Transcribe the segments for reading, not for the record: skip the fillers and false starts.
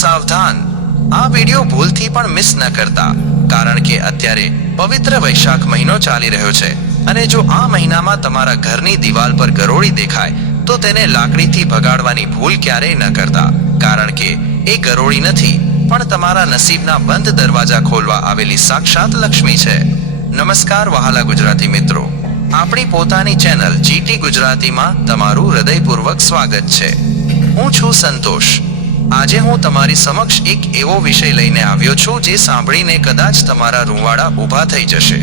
સાવધાન, આ વિડિયો ભૂલથી પણ મિસ ન કરતા, કારણ કે અત્યારે પવિત્ર વૈશાખ મહિનો ચાલી રહ્યો છે અને જો આ મહિનામાં તમારા ઘરની દિવાલ પર ગરોળી દેખાય તો તેને લાકડીથી ભગાડવાની ભૂલ ક્યારેય ન કરતા, કારણ કે એ ગરોળી નથી પણ તમારા નસીબના બંધ દરવાજા ખોલવા આવેલી સાક્ષાત લક્ષ્મી છે. નમસ્કાર વહાલા ગુજરાતી મિત્રો, આપણી પોતાની ચેનલ જીટી ગુજરાતીમાં તમારું હૃદયપૂર્વક સ્વાગત છે. હું છું સંતોષ. આજે હું તમારી સમક્ષ એક એવો વિષય લઈને આવ્યો છું જે સાંભળીને કદાચ તમારા રૂંવાડા ઊભા થઈ જશે.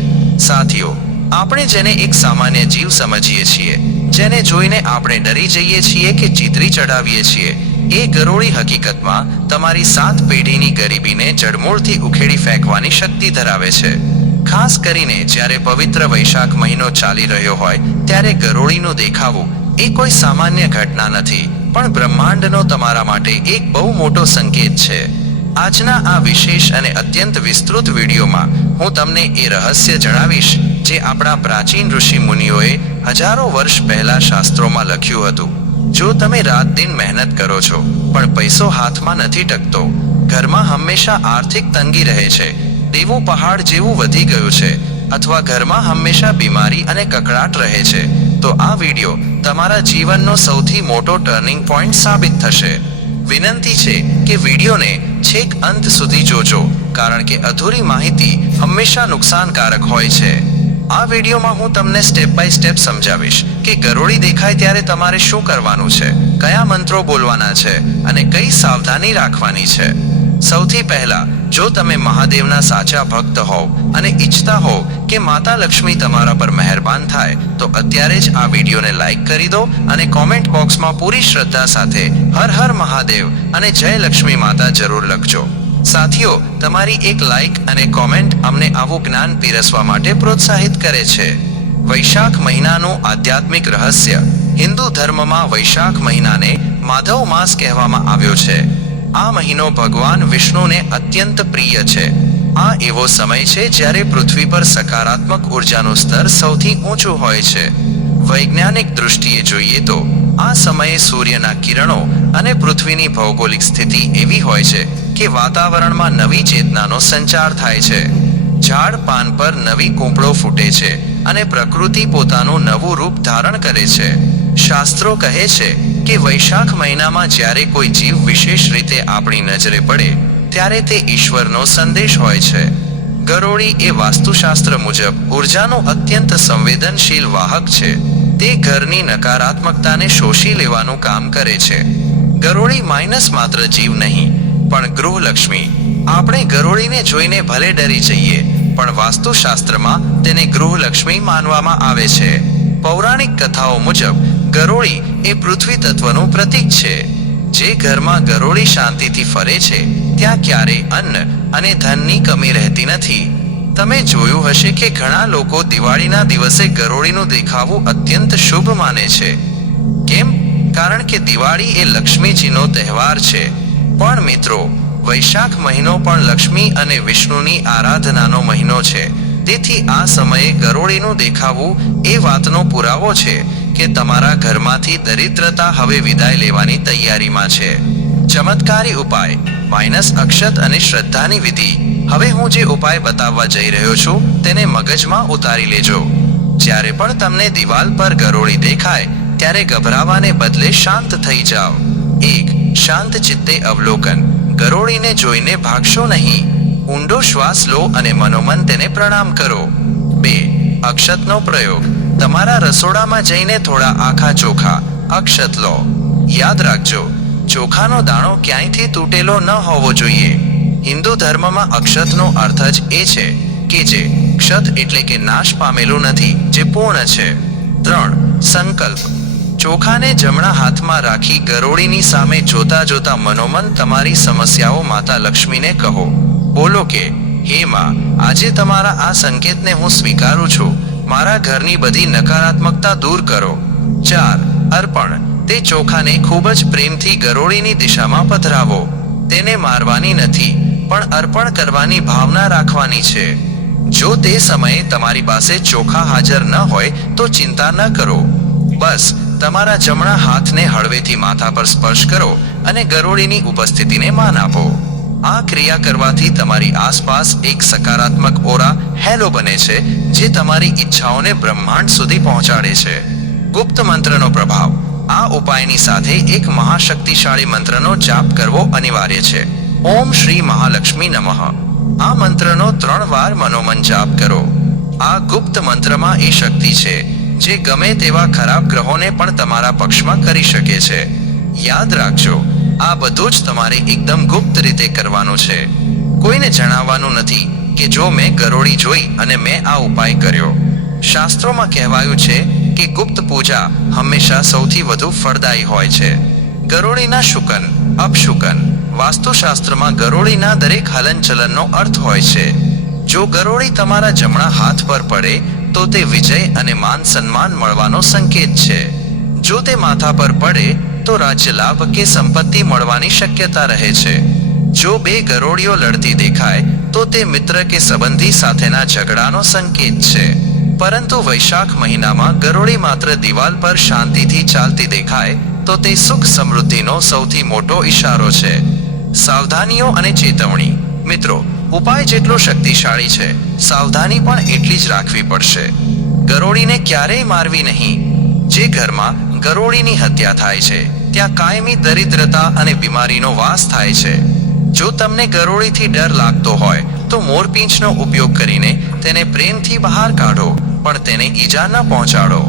સાથીઓ, આપણે જેને એક સામાન્ય જીવ સમજીએ છીએ, જેને જોઈને આપણે ડરી જઈએ છીએ કે ચીતરી ચઢાવીએ છીએ, એ ગરોળી હકીકતમાં તમારી 7 પેઢીની ગરીબીને જડમૂળથી ઉખેડી ફેંકવાની શક્તિ ધરાવે છે. ખાસ કરીને જ્યારે પવિત્ર વૈશાખ મહિનો ચાલી રહ્યો હોય ત્યારે ગરોળીનું દેખાવું એ કોઈ સામાન્ય ઘટના નથી, પણ બ્રહ્માંડનો તમારા માટે એક બહુ મોટો સંકેત છે. આજના આ વિશેષ અને અત્યંત વિસ્તૃત વિડીયોમાં હું તમને એ રહસ્ય જણાવીશ જે આપણા પ્રાચીન ઋષિ મુનિઓએ હજારો વર્ષ પહેલા શાસ્ત્રોમાં લખ્યું હતું. જો તમે રાત દિન મહેનત કરો છો પણ પૈસો હાથમાં નથી ટકતો, ઘરમાં હંમેશા આર્થિક તંગી રહે છે, દેવું પહાડ જેવું વધી ગયું છે, અથવા ઘરમાં હંમેશા બીમારી અને કકળાટ રહે છે, તો આ વિડીયો તમારા જીવનનો સૌથી મોટો ટર્નિંગ પોઈન્ટ સાબિત થશે. વિનંતી છે કે વિડીયોને છેક અંત સુધી જોજો, કારણ કે અધૂરી માહિતી હંમેશા નુકસાનકારક હોય છે. આ વિડીયોમાં હું તમને સ્ટેપ બાય સ્ટેપ સમજાવીશ કે ગરોળી દેખાય ત્યારે તમારે શું કરવાનું છે, કયા મંત્રો બોલવાના છે અને કઈ સાવધાની રાખવાની છે. સૌથી પહેલા, જો તમે મહાદેવના સાચા ભક્ત હોવ અને ઈચ્છતા હોવ કે માતા લક્ષ્મી તમારા પર મહેરબાન થાય, તો અત્યારે જ આ વિડીયોને લાઈક કરી દો અને કોમેન્ટ બોક્સમાં પૂરી શ્રદ્ધા સાથે હર હર મહાદેવ અને જય લક્ષ્મી માતા જરૂર લખજો. સાથીઓ, તમારી એક લાઈક અને કોમેન્ટ અમને આવું જ્ઞાન પીરસવા માટે પ્રોત્સાહિત કરે છે. વૈશાખ મહિનાનું આધ્યાત્મિક રહસ્ય. હિન્દુ ધર્મમાં વૈશાખ મહિનાને માધવ માસ કહેવામાં આવ્યો છે. આ મહિનો ભગવાન વિષ્ણુને અત્યંત પ્રિય છે. આ એવો સમય છે જ્યારે પૃથ્વી પર સકારાત્મક ઉર્જાનું સ્તર સૌથી ઊંચું હોય છે. વૈજ્ઞાનિક દૃષ્ટિએ જોઈએ તો આ સમયે સૂર્યના કિરણો અને પૃથ્વીની ભૌગોલિક સ્થિતિ એવી હોય છે કે વાતાવરણમાં નવી ચેતનાનો સંચાર થાય છે. ઝાડ પાન પર નવી કૂંપળો ફૂટે છે અને પ્રકૃતિ પોતાનું નવું રૂપ ધારણ કરે છે. શાસ્ત્રો કહે છે કે વૈશાખ મહિનામાં જ્યારે કોઈ જીવ વિશેષ રીતે આપણી નજરે પડે ત્યારે તે ઈશ્વરનો સંદેશ હોય છે. ગરોળી એ વાસ્તુશાસ્ત્ર મુજબ ઉર્જાનું અત્યંત સંવેદનશીલ વાહક છે. તે ઘરની નકારાત્મકતાને શોષી લેવાનું કામ કરે છે. ગરોળી માત્ર જીવ નહીં, પણ ગૃહલક્ષ્મી. આપણે ગરોળીને જોઈને ભલે ડરી જઈએ, પણ વાસ્તુશાસ્ત્રમાં તેને ગૃહલક્ષ્મી માનવામાં આવે છે. પૌરાણિક કથાઓ મુજબ ગરોળી એ પૃથ્વી તત્વનું પ્રતીક છે. જે ઘરમાં ગરોળી શાંતિથી ફરે છે ત્યાં ક્યારેય અન્ન અને ધનની કમી રહેતી નથી. તમે જોયું હશે કે ઘણા લોકો દિવાળીના દિવસે ગરોળીનું દેખાવું અત્યંત શુભ માને છે. કેમ? કારણ કે દિવાળી એ લક્ષ્મીજીનો તહેવાર છે. પણ મિત્રો, વૈશાખ મહિનો પણ લક્ષ્મી અને વિષ્ણુની આરાધનાનો મહિનો છે. તેથી આ સમયે ગરોળીનું દેખાવું એ વાતનો પુરાવો છે કે તમારા ઘરમાંથી દરિદ્રતા હવે વિદાય લેવાની તૈયારીમાં છે. ચમત્કારી ઉપાય. -અક્ષત અને શ્રદ્ધાની વિધિ. હવે હું જે ઉપાય બતાવવા જઈ રહ્યો છું તેને મગજમાં ઉતારી લેજો. જ્યારે પણ તમને દિવાલ પર ગરોળી દેખાય ત્યારે ગભરાવાને બદલે શાંત થઈ જાઓ. 1. શાંત ચિત્તે અવલોકન. ગરોળીને જોઈને ભાગશો નહીં. ઊંડો શ્વાસ લો અને મનોમન તેને પ્રણામ કરો. 2. અક્ષતનો પ્રયોગ. તમારા રસોડામાં જઈને થોડા આખા ચોખા અક્ષત લો. યાદ રાખજો, ચોખાનો દાણો ક્યાંયથી તૂટેલો ન હોવો જોઈએ. હિન્દુ ધર્મમાં અક્ષતનો અર્થ જ એ છે કે જે ક્ષત એટલે કે નાશ પામેલું નથી, જે પૂર્ણ છે. 3. સંકલ્પ. ચોખાને જમણા હાથમાં રાખી ગરોળીની સામે જોતા જોતા મનોમન તમારી સમસ્યાઓ માતા લક્ષ્મીને કહો. બોલો કે, હે માં, આજે તમારા આ સંકેતને હું સ્વીકારું છું. મારા ઘરની બધી નકારાત્મકતા દૂર કરો. 4. અર્પણ. તે ચોખાને ખૂબ જ પ્રેમથી ગરોળીની દિશામાં પધરાવો. તેને મારવાની નથી, પણ અર્પણ કરવાની ભાવના રાખવાની છે. જો તે સમયે તમારી પાસે ચોખા હાજર ન હોય તો ચિંતા ન કરો. બસ તમારા જમણા હાથને હળવેથી માથા પર સ્પર્શ કરો અને ગરોળીની ઉપસ્થિતિને માન આપો. આ ક્રિયા કરવાથી તમારી આસપાસ એક સકારાત્મક ઓરા હેલો બને છે, જે તમારી ઈચ્છાઓને બ્રહ્માંડ સુધી પહોંચાડે છે. ગુપ્ત મંત્રનો પ્રભાવ. આ ઉપાયની સાથે એક મહાશક્તિશાળી મંત્રનો જાપ કરવો અનિવાર્ય છે. ઓમ શ્રી મહાલક્ષ્મી નમઃ. આ મંત્રનો 3 વાર મનોમન જાપ કરો. આ ગુપ્ત મંત્રમાં એ શક્તિ છે જે ગમે તેવા ખરાબ ગ્રહોને પણ તમારા પક્ષમાં કરી શકે છે. યાદ રાખજો, આ બધું જ તમારે એકદમ ગુપ્ત રીતે કરવાનું છે. કોઈને જણાવવાનું નથી કે જો મેં ગરોળી જોઈ અને મેં આ ઉપાય કર્યો. શાસ્ત્રોમાં કહેવાયું છે કે ગુપ્ત પૂજા હંમેશા સૌથી વધુ ફળદાયી હોય છે. ગરોળીના શુકન, અપશુકન. વાસ્તુશાસ્ત્રમાં ગરોળીના દરેક હલનચલનનો અર્થ હોય છે. જો ગરોળી તમારા જમણા હાથ પર પડે તો તે વિજય અને માન સન્માન મળવાનો સંકેત છે. જો તે માથા પર પડે તો રાજ્ય લાભ કે સંપત્તિ મળવાની શક્યતા રહે છે. જો 2 ગરોળીઓ લડતી દેખાય તો તે મિત્ર કે સંબંધી સાથેના ઝઘડાનો સંકેત છે. પરંતુ વૈશાખ મહિનામાં ગરોળી માત્ર દિવાલ પર શાંતિથી ચાલતી દેખાય તો તે સુખ સમૃદ્ધિનો સૌથી મોટો ઈશારો છે. સાવધાનીઓ અને ચેતવણી. મિત્રો, ઉપાય જેટલો શક્તિશાળી છે, સાવધાની પણ એટલી જ રાખવી પડશે. ગરોળીને ક્યારેય મારવી નહીં. જે ઘરમાં ગરોળીની હત્યા થાય છે ત્યાં કાયમી દરિદ્રતા અને બીમારીનો વાસ થાય છે. જો તમને ગરોળીથી ડર લાગતો હોય તો મોરપીંછનો ઉપયોગ કરીને તેને પ્રેમથી બહાર કાઢો, પણ તેને ઈજા ન પહોંચાડો.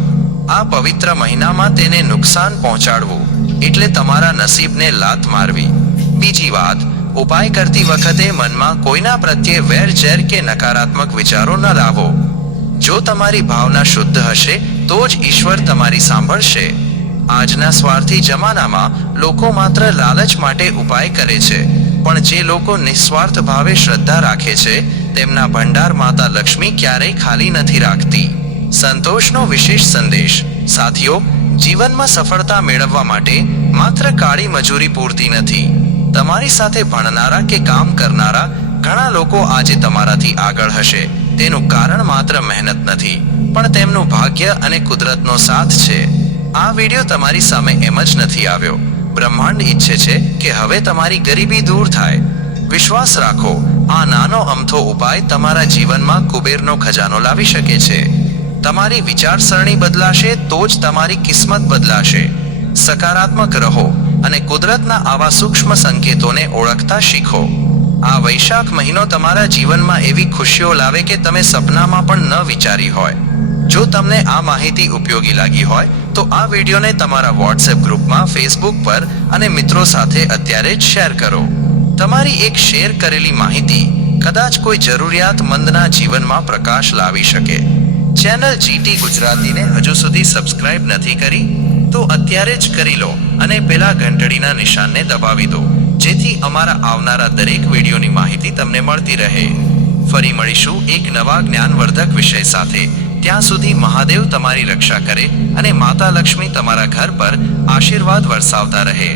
આ પવિત્ર મહિનામાં તેને નુકસાન પહોંચાડવું એટલે તમારા નસીબને લાત મારવી. બીજી વાત, ઉપાય કરતી વખતે મનમાં કોઈના પ્રત્યે વેર ઝેર કે નકારાત્મક વિચારો ન લાવો. જો તમારી ભાવના શુદ્ધ હશે તો જ ઈશ્વર તમારી સાંભળશે. આજના સ્વાર્થી જમાનામાં લોકો માત્ર લાલચ માટે ઉપાય કરે છે, પણ જે લોકો નિસ્વાર્થ ભાવે શ્રદ્ધા રાખે છે તેમના ભંડાર માતા લક્ષ્મી ક્યારેય ખાલી નથી રાખતી. સંતોષનો વિશેષ સંદેશ. સાથીઓ, જીવનમાં સફળતા મેળવવા માટે માત્ર કાળી મજૂરી પૂરતી નથી. તમારી સાથે ભણનારા કે કામ કરનારા ઘણા લોકો આજે તમારાથી આગળ હશે. તેનું કારણ માત્ર મહેનત નથી, પણ તેમનું ભાગ્ય અને કુદરતનો સાથ છે. આ વિડિયો તમારી સામે એમ જ નથી આવ્યો. બ્રહ્માંડ ઈચ્છે છે કે હવે તમારી ગરીબી દૂર થાય. વિશ્વાસ રાખો, આ નાનો અમથો ઉપાય તમારા જીવનમાં કુબેરનો ખજાનો લાવી શકે છે. તમારી વિચારસરણી બદલાશે તો જ તમારી કિસ્મત બદલાશે. સકારાત્મક રહો અને કુદરતના આવા સૂક્ષ્મ સંકેતોને ઓળખતા શીખો. આ વૈશાખ મહિનો તમારા જીવનમાં એવી ખુશીઓ લાવે કે તમે સપનામાં પણ ન વિચારી હોય. જો તમને આ માહિતી ઉપયોગી લાગી હોય તો આ વિડીયોને તમારા વોટ્સએપ ગ્રુપમાં, ફેસબુક પર અને મિત્રો સાથે અત્યારે જ શેર કરો. તમારી એક શેર કરેલી માહિતી કદાચ કોઈ જરૂરિયાતમંદના જીવનમાં પ્રકાશ લાવી શકે. ચેનલ જીટી ગુજરાતીને હજુ સુધી સબસ્ક્રાઇબ નથી કરી તો અત્યારે જ કરી લો અને પેલા ઘંટડીના નિશાનને દબાવી દો, જેથી અમારા આવનારા દરેક વિડીયોની માહિતી તમને મળતી રહે. ફરી મળીશું એક નવા જ્ઞાનવર્ધક વિષય સાથે. ત્યાં સુધી મહાદેવ તમારી રક્ષા કરે અને માતા લક્ષ્મી તમારા ઘર પર આશીર્વાદ વરસાવતા રહે.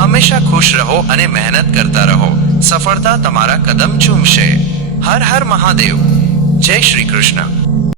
હંમેશા ખુશ રહો અને મહેનત કરતા રહો. સફળતા તમારા કદમ ચૂમશે. હર હર મહાદેવ. જય શ્રી કૃષ્ણ.